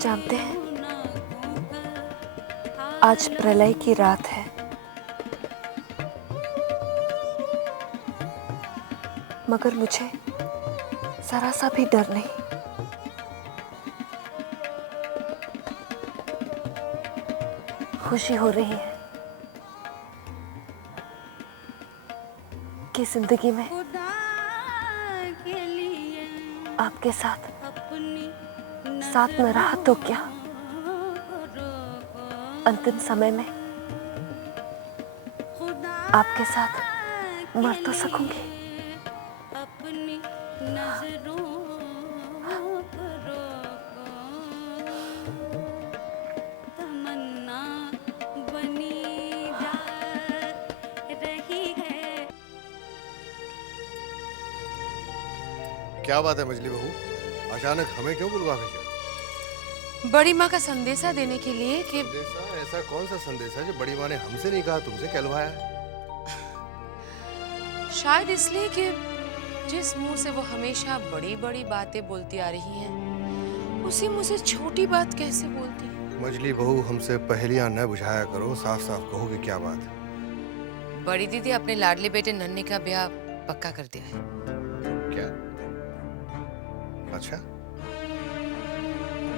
जानते हैं, आज प्रलय की रात है। मगर मुझे जरा सा भी डर नहीं। खुशी हो रही है कि जिंदगी में आपके साथ में रहा तो क्या, अंतिम समय में आपके साथ मर तो सकूंगी। क्या बात है मजली बहू, अचानक हमें क्यों बुलवा भेजा? बड़ी माँ का संदेशा देने के लिए कि संदेशा? ऐसा कौन सा संदेश है जो बड़ी माँ ने हमसे नहीं कहा, तुमसे कहलवाया है? शायद इसलिए कि जिस मुंह से वो हमेशा बड़ी बड़ी बातें बोलती आ रही हैं, उसी मुंह से छोटी बात कैसे बोलती है? मजली बहू, हमसे पहेलियां न बुझाया करो, साफ साफ कहो कि क्या बात है। बड़ी दीदी अपने लाडले बेटे नन्हे का ब्याह पक्का कर दिया है। क्या? अच्छा,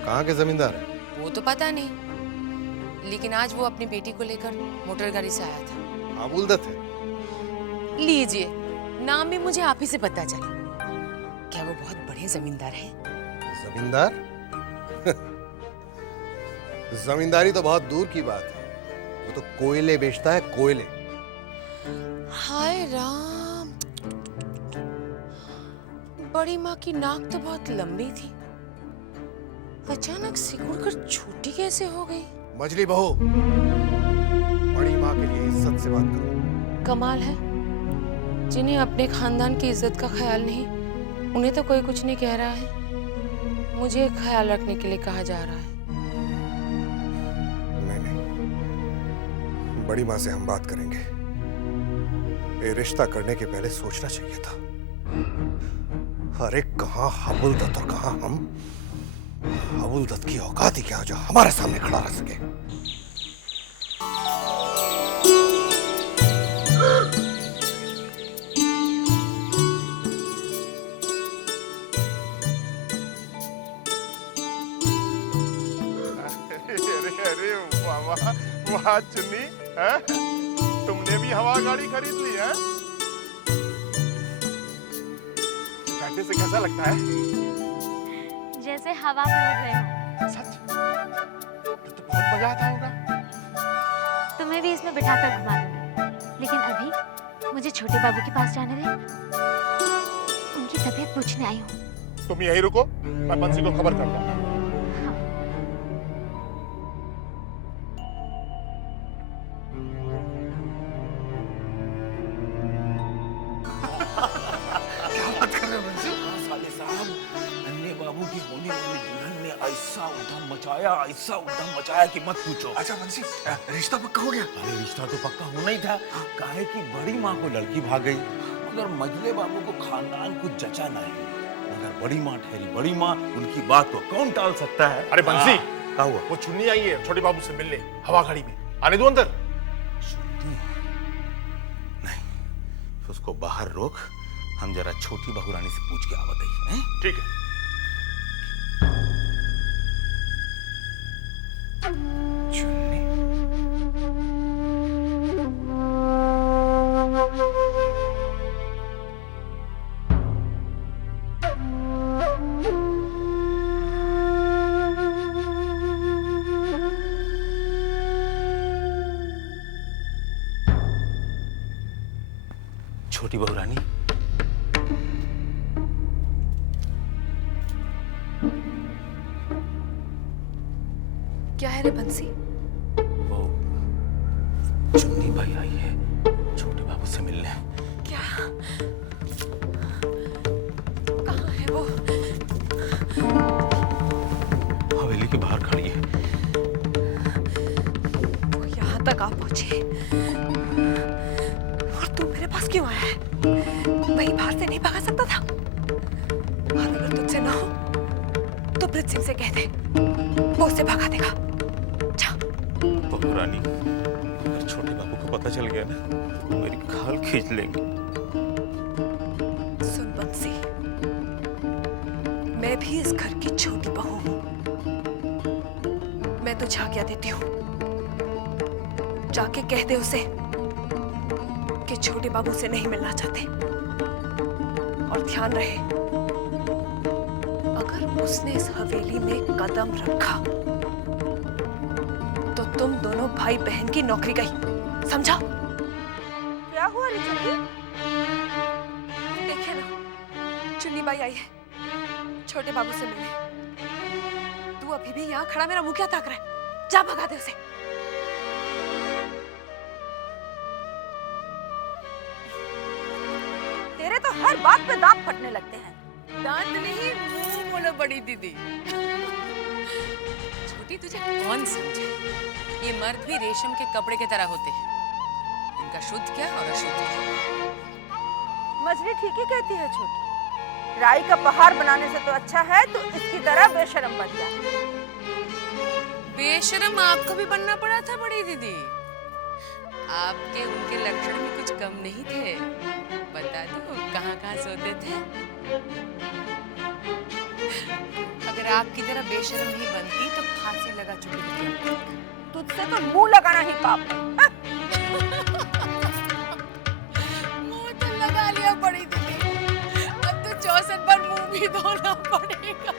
कहाँ के जमींदार है? वो तो पता नहीं, लेकिन आज वो अपनी बेटी को लेकर मोटर गाड़ी से आया था। आबुल दत्त है? लीजिए, नाम भी मुझे आप ही से पता चला। क्या वो बहुत बड़े जमींदार हैं? जमींदार? जमींदारी तो बहुत दूर की बात है, वो तो कोयले बेचता है, कोयले। हाय राम, बड़ी माँ की नाक तो बहुत लंबी थी, अचानक सिकुड़कर छोटी कैसे हो गई? मजली बहू, बड़ी माँ के लिए इज्जत से बात करो। कमाल है, जिन्हें अपने खानदान की इज्जत का ख्याल नहीं, उन्हें तो कोई कुछ नहीं कह रहा है। मुझे ख्याल रखने के लिए कहा जा रहा है। नहीं, बड़ी माँ से हम बात करेंगे। ये रिश्ता करने के पहले सोचना चाहिए था। अरे कहाँ अबुल दत्त और कहाँ हम। अबुल दत्त की औकात ही क्या जो हमारे सामने खड़ा रह सके। अरे वाह वाह चुन्नी, हैं? तुमने भी हवा गाड़ी खरीद ली है? बैठने से कैसा लगता है? जैसे हवा में उड़ रहे हो। सच? तो बहुत मजा आता होगा। तुम्हें भी इसमें बिठाकर घुमा दूंगी, लेकिन अभी मुझे छोटे बाबू के पास जाने दे। उनकी तबीयत पूछने आई हूँ। तुम यहीं रुको, मैं बंसी को खबर करता हूँ। ऐसा उधम मचाया कि मत पूछो। अच्छा बंसी, रिश्ता पक्का हो गया? अरे रिश्ता तो पक्का होना ही था, काहे कि बड़ी माँ को लड़की भाग गई, मगर मजले बाबू को खानदान कुछ जचा नहीं। मगर बड़ी माँ ठहरी बड़ी माँ, उनकी बात को कौन टाल सकता है? अरे बंसी, क्या हुआ? वो चुन्नी आई है छोटे बाबू से मिलने हवा गाड़ी में, आने दो अंदर। नहीं, उसको बाहर रोक, हम जरा छोटी बहू रानी से पूछ के आवत है। ठीक है। छोटी बहू रानी, क्या है रे बंसी? वो चुन्नी भाई आई है छोटे बाबू से मिलने। क्या? कहाँ है वो? हवेली के बाहर खड़ी है। वो यहाँ तक आ पहुंचे और तू मेरे पास क्यों आया है? वही बाहर से नहीं भागा सकता था? और अगर तुझसे ना हो तो प्रीत सिंह से कह दे उसे भगा देगा। जा। बहू रानी, अगर छोटे बाबू को पता चल गया ना तो मेरी खाल खींच लेंगे। सुन बंसी, मैं भी इस घर की छोटी बहू हूं। मैं तुझे आज्ञा देती हूँ, जाके कह दे उसे कि छोटे बाबू से नहीं मिलना चाहते। और ध्यान रहे, अगर उसने इस हवेली में कदम रखा तो तुम दोनों भाई बहन की नौकरी गई, समझा? क्या हुआ रे चुन्नी? देखिए ना, चुन्नी बाई आई है छोटे बाबू से मिलने। तू अभी भी यहाँ खड़ा मेरा मुंह क्या ताक रहा है? जा भगा दे उसे। तेरे तो हर बात पे दांत फटने लगते हैं। दांत नहीं, मुंह बोलो बड़ी दीदी। छोटी, तुझे कौन समझे? ये मर्द भी रेशम के कपड़े की तरह होते हैं, इनका शुद्ध क्या और अशुद्ध क्या। मछली ठीक ही कहती है छोटी। राई का पहाड़ बनाने से तो अच्छा है तो इसकी तरह बेशरम बन जा। बेशरम आपको भी बनना पड़ा था बड़ी दीदी। आपके उनके लक्षण भी कुछ कम नहीं थे। बता दो कहाँ सोते थे? अगर आपकी तरह बेशरम नहीं बनती तो फांसी लगा चुकी थी। तुझसे तो मुंह लगाना ही पाप है। मुंह तो लगा लिया बड़ी दीदी, अब तो 64 बार मुंह भी धोना पड़ेगा।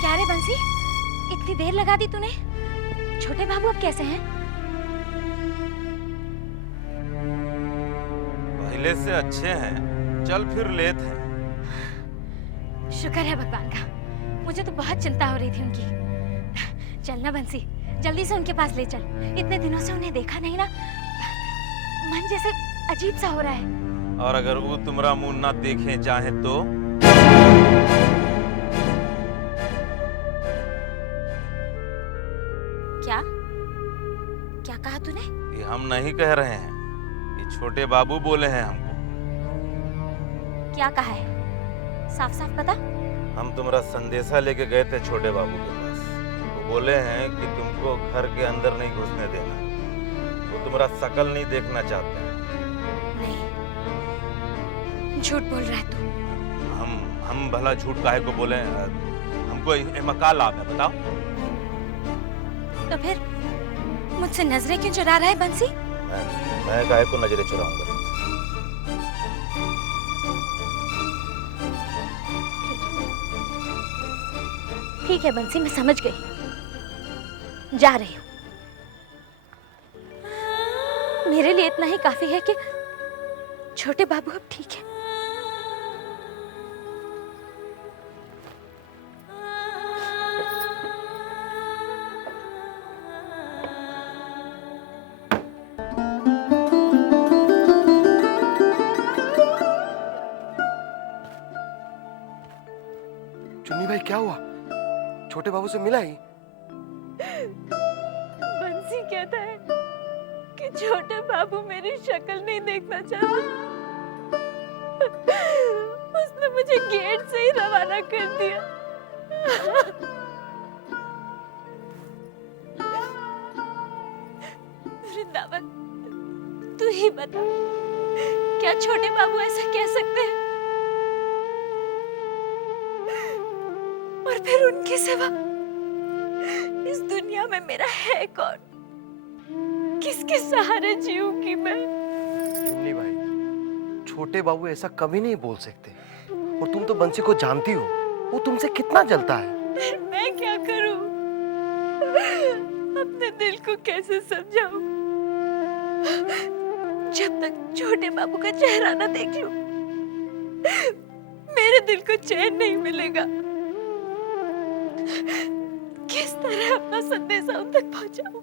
क्या रे बंसी, इतनी देर लगा दी तूने? छोटे बाबू अब कैसे हैं? पहले से अच्छे हैं, चल फिर लेत हैं। शुक्र है भगवान का। मुझे तो बहुत चिंता हो रही थी उनकी। चल ना बंसी, जल्दी से उनके पास ले चल। इतने दिनों से उन्हें देखा नहीं ना, मन जैसे अजीब सा हो रहा है। और अगर वो तुम्हारा मुंह ना देखे चाहे तो? क्या क्या कहा तूने? ये हम नहीं कह रहे हैं, ये छोटे बाबू बोले हैं हमको। क्या कहा है? साफ साफ बता। हम तुम्हारा संदेशा लेके गए थे छोटे बाबू के पास। वो बोले हैं कि तुमको घर के अंदर नहीं घुसने देना। वो तुम्हारा शकल नहीं देखना चाहते हैं। नहीं, झूठ बोल रहा है तू। हम भला झूठ काहे को बोले? हमको इनमें क्या लाभ है बताओ? तो फिर मुझसे नजरें क्यों चुरा रहा है बंसी? मैं काहे को नजरें चुराऊंगा? ठीक है बंसी, मैं समझ गई। जा रही हूँ। मेरे लिए इतना ही काफी है कि छोटे बाबू अब ठीक है। चुन्नी भाई, क्या हुआ? छोटे बाबू से मिला ही? बंसी कहता है कि छोटे बाबू मेरी शक्ल नहीं देखना चाहता। उसने मुझे गेट से ही रवाना कर दिया। वृंदावन, तू ही बता, क्या छोटे बाबू ऐसा कह सकते हैं? और फिर उनके सिवा इस दुनिया में मेरा है कौन? किसके सहारे जीऊंगी मैं? चुन्नी भाई, छोटे बाबू ऐसा कभी नहीं बोल सकते। और तुम तो बंसी को जानती हो, वो तुमसे कितना जलता है। फिर मैं क्या करूं? अपने दिल को कैसे समझाऊं? जब तक छोटे बाबू का चेहरा ना देख लूं, मेरे दिल को चैन नहीं मिलेगा। किस तरह अपना संदेशा उन तक पहुंचाऊं?